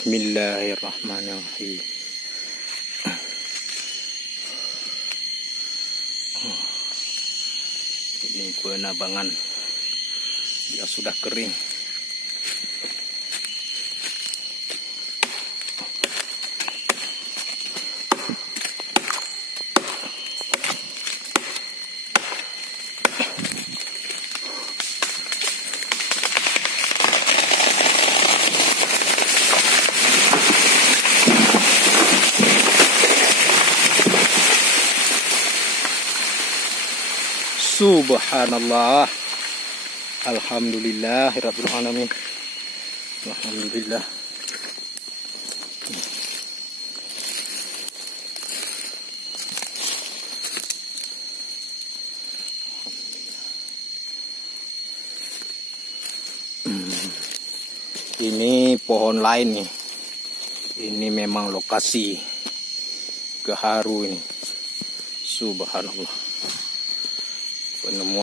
Bismillahirrahmanirrahim. Ini kue nabangan, dia sudah kering. Subhanallah, alhamdulillahirabbil alamin, alhamdulillah. Ini pohon lain nih. Ini memang lokasi gaharu ini. Subhanallah. Penemuan